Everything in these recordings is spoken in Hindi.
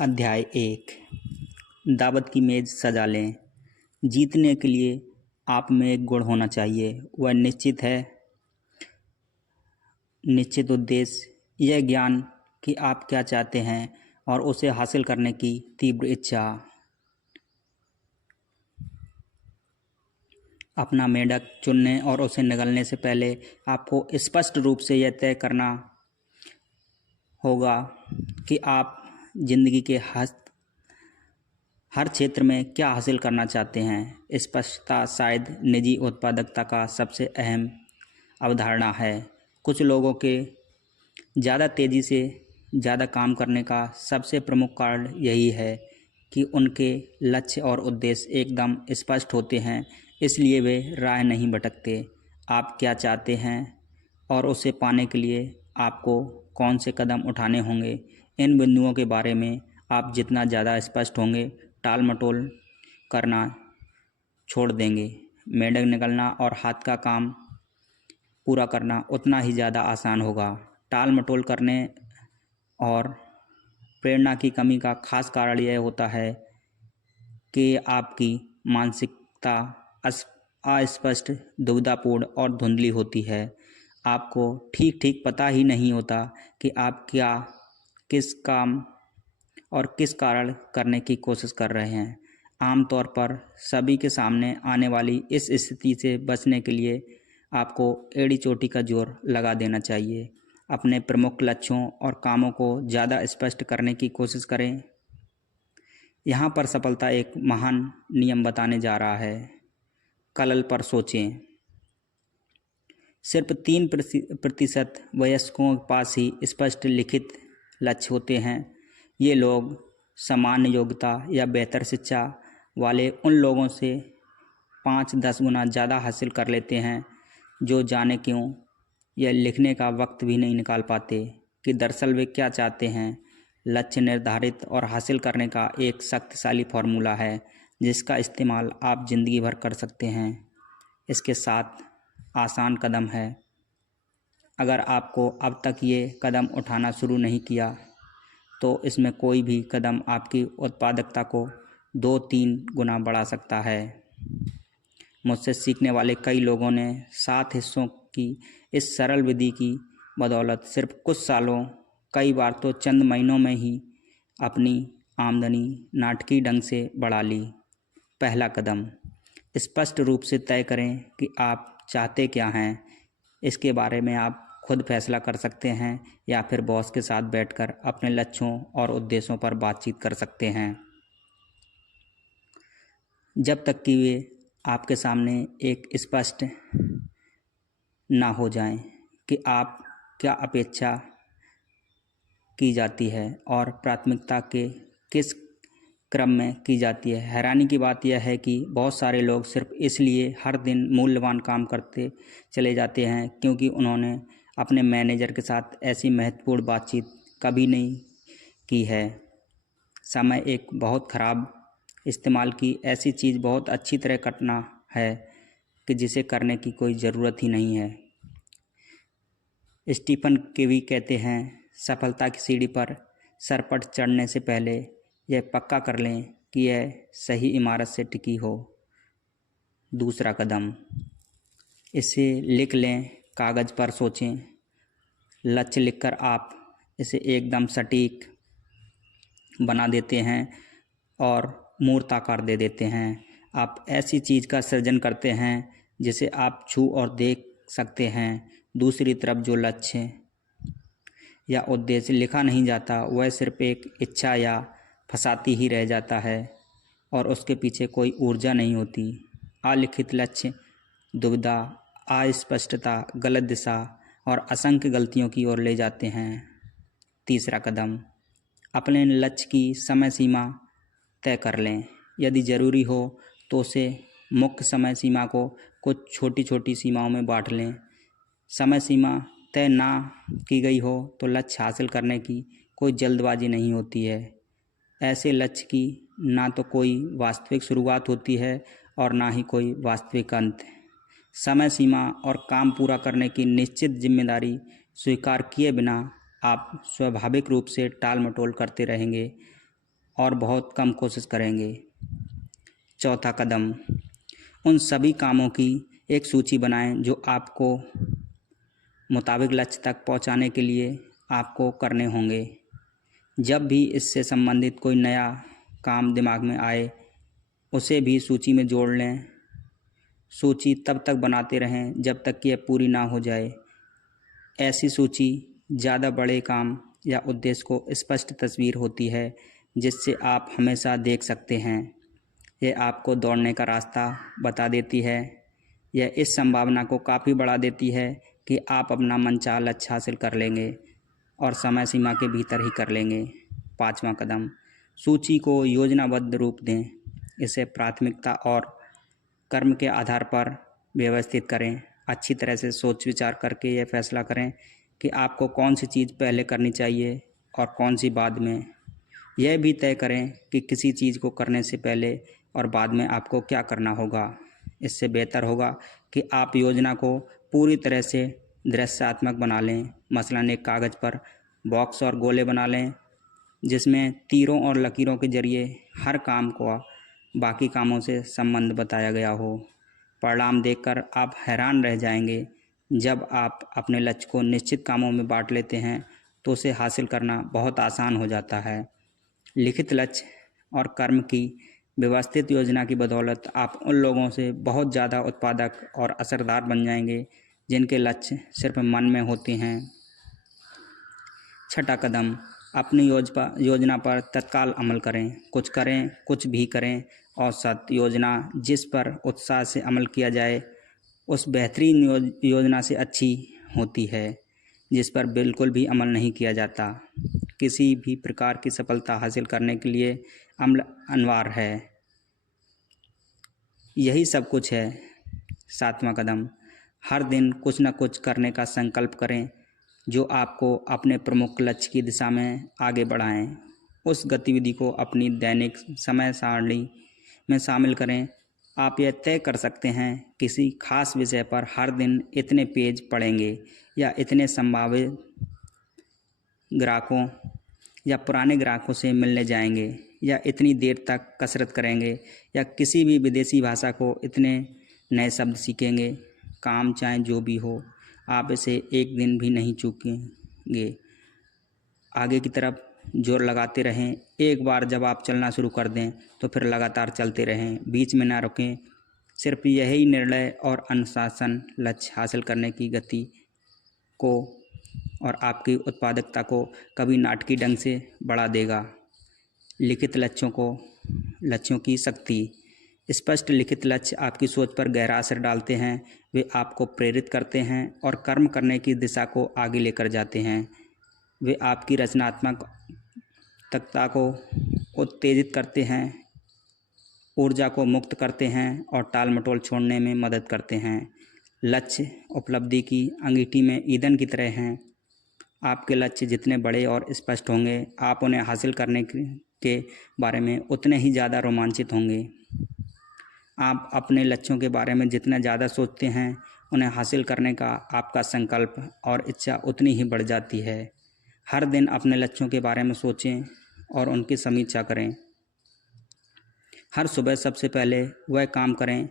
अध्याय 1। दावत की मेज़ सजा लें। जीतने के लिए आप में एक गुण होना चाहिए, वह निश्चित उद्देश्य, यह ज्ञान कि आप क्या चाहते हैं और उसे हासिल करने की तीव्र इच्छा। अपना मेंढक चुनने और उसे निगलने से पहले आपको स्पष्ट रूप से यह तय करना होगा कि आप जिंदगी के हर क्षेत्र में क्या हासिल करना चाहते हैं। स्पष्टता शायद निजी उत्पादकता का सबसे अहम अवधारणा है। कुछ लोगों के ज़्यादा तेज़ी से ज़्यादा काम करने का सबसे प्रमुख कारण यही है कि उनके लक्ष्य और उद्देश्य एकदम स्पष्ट होते हैं, इसलिए वे राह नहीं भटकते। आप क्या चाहते हैं और उसे पाने के लिए आपको कौन से कदम उठाने होंगे, इन बिंदुओं के बारे में आप जितना ज़्यादा स्पष्ट होंगे, टाल मटोल करना छोड़ देंगे। मेंढक निकलना और हाथ का काम पूरा करना उतना ही ज़्यादा आसान होगा। टाल मटोल करने और प्रेरणा की कमी का खास कारण यह होता है कि आपकी मानसिकता अस्पष्ट, दुविधापूर्ण और धुंधली होती है। आपको ठीक ठीक पता ही नहीं होता कि आप किस काम और किस कारण करने की कोशिश कर रहे हैं। आमतौर पर सभी के सामने आने वाली इस स्थिति से बचने के लिए आपको एड़ी चोटी का जोर लगा देना चाहिए। अपने प्रमुख लक्ष्यों और कामों को ज़्यादा स्पष्ट करने की कोशिश करें। यहाँ पर सफलता एक महान नियम बताने जा रहा है। कलल पर सोचें। सिर्फ 3% वयस्कों के पास ही स्पष्ट लिखित लक्ष्य होते हैं। ये लोग सामान्य योग्यता या बेहतर शिक्षा वाले उन लोगों से 5-10 गुना ज़्यादा हासिल कर लेते हैं, जो जाने क्यों यह लिखने का वक्त भी नहीं निकाल पाते कि दरअसल वे क्या चाहते हैं। लक्ष्य निर्धारित और हासिल करने का एक शक्तिशाली फार्मूला है जिसका इस्तेमाल आप ज़िंदगी भर कर सकते हैं। इसके साथ आसान कदम है। अगर आपको अब तक ये कदम उठाना शुरू नहीं किया तो इसमें कोई भी कदम आपकी उत्पादकता को 2-3 गुना बढ़ा सकता है। मुझसे सीखने वाले कई लोगों ने 7 हिस्सों की इस सरल विधि की बदौलत सिर्फ कुछ सालों, कई बार तो चंद महीनों में ही अपनी आमदनी नाटकीय ढंग से बढ़ा ली। पहला कदम, स्पष्ट रूप से तय करें कि आप चाहते क्या हैं। इसके बारे में आप खुद फैसला कर सकते हैं या फिर बॉस के साथ बैठकर अपने लक्ष्यों और उद्देश्यों पर बातचीत कर सकते हैं। जब तक कि वे आपके सामने एक स्पष्ट ना हो जाएं कि आप क्या अपेक्षा की जाती है और प्राथमिकता के किस क्रम में की जाती है। हैरानी की बात यह है कि बहुत सारे लोग सिर्फ इसलिए हर दिन मूल्यवान काम करते चले जाते हैं क्योंकि उन्होंने अपने मैनेजर के साथ ऐसी महत्वपूर्ण बातचीत कभी नहीं की है। समय एक बहुत ख़राब इस्तेमाल की ऐसी चीज़ बहुत अच्छी तरह कटना है कि जिसे करने की कोई ज़रूरत ही नहीं है। स्टीफन केवी कहते हैं, सफलता की सीढ़ी पर सरपट चढ़ने से पहले यह पक्का कर लें कि यह सही इमारत से टिकी हो। दूसरा कदम, इसे लिख लें, कागज़ पर सोचें। लक्ष्य लिखकर आप इसे एकदम सटीक बना देते हैं और मूर्त आकार दे देते हैं। आप ऐसी चीज़ का सृजन करते हैं जिसे आप छू और देख सकते हैं। दूसरी तरफ जो लक्ष्य या उद्देश्य लिखा नहीं जाता, वह सिर्फ एक इच्छा या फसाती ही रह जाता है और उसके पीछे कोई ऊर्जा नहीं होती। अलिखित लक्ष्य दुविधा, अस्पष्टता, गलत दिशा और असंख्य गलतियों की ओर ले जाते हैं। तीसरा कदम, अपने लक्ष्य की समय सीमा तय कर लें। यदि ज़रूरी हो तो उसे मुख्य समय सीमा को कुछ छोटी छोटी सीमाओं में बांट लें। समय सीमा तय ना की गई हो तो लक्ष्य हासिल करने की कोई जल्दबाजी नहीं होती है। ऐसे लक्ष्य की ना तो कोई वास्तविक शुरुआत होती है और ना ही कोई वास्तविक अंत। समय सीमा और काम पूरा करने की निश्चित जिम्मेदारी स्वीकार किए बिना आप स्वाभाविक रूप से टाल मटोल करते रहेंगे। और बहुत कम कोशिश करेंगे। चौथा कदम, उन सभी कामों की एक सूची बनाएं जो आपको मुताबिक लक्ष्य तक पहुंचाने के लिए आपको करने होंगे। जब भी इससे संबंधित कोई नया काम दिमाग में आए उसे भी सूची में जोड़ लें। सूची तब तक बनाते रहें जब तक कि यह पूरी ना हो जाए। ऐसी सूची ज़्यादा बड़े काम या उद्देश्य को स्पष्ट तस्वीर होती है जिससे आप हमेशा देख सकते हैं। यह आपको दौड़ने का रास्ता बता देती है। यह इस संभावना को काफ़ी बढ़ा देती है कि आप अपना मनचाहा लक्ष्य हासिल कर लेंगे और समय सीमा के भीतर ही कर लेंगे। पाँचवां कदम, सूची को योजनाबद्ध रूप दें। इसे प्राथमिकता और कर्म के आधार पर व्यवस्थित करें। अच्छी तरह से सोच विचार करके यह फैसला करें कि आपको कौन सी चीज़ पहले करनी चाहिए और कौन सी बाद में। यह भी तय करें कि किसी चीज़ को करने से पहले और बाद में आपको क्या करना होगा। इससे बेहतर होगा कि आप योजना को पूरी तरह से दृश्यात्मक बना लें। मसलन एक कागज़ पर बॉक्स और गोले बना लें जिसमें तीरों और लकीरों के जरिए हर काम को बाकी कामों से संबंध बताया गया हो। परिणाम देखकर आप हैरान रह जाएंगे। जब आप अपने लक्ष्य को निश्चित कामों में बांट लेते हैं तो उसे हासिल करना बहुत आसान हो जाता है। लिखित लक्ष्य और कर्म की व्यवस्थित योजना की बदौलत आप उन लोगों से बहुत ज़्यादा उत्पादक और असरदार बन जाएंगे जिनके लक्ष्य सिर्फ मन में होते हैं। छठा कदम, अपनी योजना पर तत्काल अमल करें। कुछ भी करें औसत योजना जिस पर उत्साह से अमल किया जाए उस बेहतरीन योजना से अच्छी होती है जिस पर बिल्कुल भी अमल नहीं किया जाता। किसी भी प्रकार की सफलता हासिल करने के लिए अमल अनिवार्य है। यही सब कुछ है। सातवां कदम, हर दिन कुछ न कुछ करने का संकल्प करें जो आपको अपने प्रमुख लक्ष्य की दिशा में आगे बढ़ाएं। उस गतिविधि को अपनी दैनिक समय सारणी में शामिल करें। आप यह तय कर सकते हैं किसी खास विषय पर हर दिन इतने पेज पढ़ेंगे या इतने संभावित ग्राहकों या पुराने ग्राहकों से मिलने जाएंगे या इतनी देर तक कसरत करेंगे या किसी भी विदेशी भाषा को इतने नए शब्द सीखेंगे। काम चाहे जो भी हो, आप इसे एक दिन भी नहीं चूकेंगे। आगे की तरफ जोर लगाते रहें। एक बार जब आप चलना शुरू कर दें तो फिर लगातार चलते रहें, बीच में ना रुकें। सिर्फ यही निर्णय और अनुशासन लक्ष्य हासिल करने की गति को और आपकी उत्पादकता को कभी नाटकीय ढंग से बढ़ा देगा। लिखित लक्ष्यों की शक्ति। स्पष्ट लिखित लक्ष्य आपकी सोच पर गहरा असर डालते हैं। वे आपको प्रेरित करते हैं और कर्म करने की दिशा को आगे लेकर जाते हैं। वे आपकी रचनात्मकता को उत्तेजित करते हैं, ऊर्जा को मुक्त करते हैं और टाल मटोल छोड़ने में मदद करते हैं। लक्ष्य उपलब्धि की अंगीठी में ईंधन की तरह हैं। आपके लक्ष्य जितने बड़े और स्पष्ट होंगे, आप उन्हें हासिल करने के बारे में उतने ही ज़्यादा रोमांचित होंगे। आप अपने लक्ष्यों के बारे में जितना ज़्यादा सोचते हैं, उन्हें हासिल करने का आपका संकल्प और इच्छा उतनी ही बढ़ जाती है। हर दिन अपने लक्ष्यों के बारे में सोचें और उनकी समीक्षा करें। हर सुबह सबसे पहले वह काम करें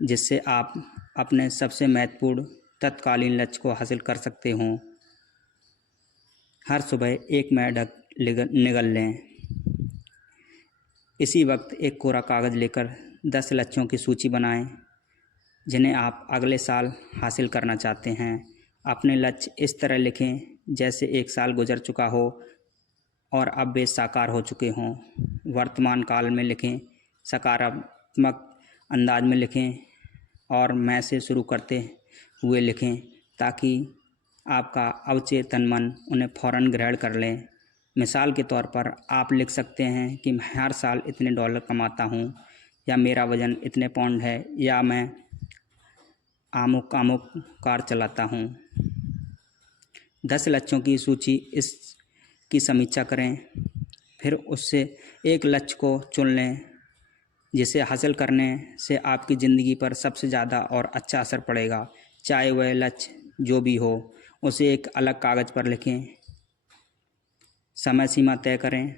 जिससे आप अपने सबसे महत्वपूर्ण तत्कालीन लक्ष्य को हासिल कर सकते हों। हर सुबह एक मेंढक निगल लें। इसी वक्त एक कोरा कागज़ लेकर 10 लक्ष्यों की सूची बनाएं जिन्हें आप अगले साल हासिल करना चाहते हैं। अपने लक्ष्य इस तरह लिखें जैसे एक साल गुजर चुका हो और अब वे साकार हो चुके हों। वर्तमान काल में लिखें, सकारात्मक अंदाज में लिखें और मैं से शुरू करते हुए लिखें ताकि आपका अवचेतन मन उन्हें फ़ौरन ग्रहण कर लें। मिसाल के तौर पर आप लिख सकते हैं कि मैं हर साल इतने डॉलर कमाता हूँ, या मेरा वज़न इतने पाउंड है, या मैं अमुक कार चलाता हूँ। 10 लक्ष्यों की सूची इसकी समीक्षा करें, फिर उससे एक लक्ष्य को चुन लें जिसे हासिल करने से आपकी ज़िंदगी पर सबसे ज़्यादा और अच्छा असर पड़ेगा। चाहे वह लक्ष्य जो भी हो, उसे एक अलग कागज़ पर लिखें, समय सीमा तय करें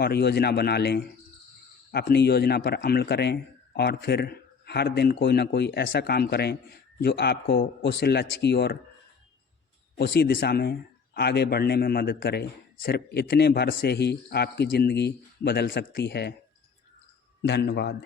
और योजना बना लें। अपनी योजना पर अमल करें और फिर हर दिन कोई ना कोई ऐसा काम करें जो आपको उस लक्ष्य की ओर उसी दिशा में आगे बढ़ने में मदद करे। सिर्फ इतने भर से ही आपकी ज़िंदगी बदल सकती है। धन्यवाद।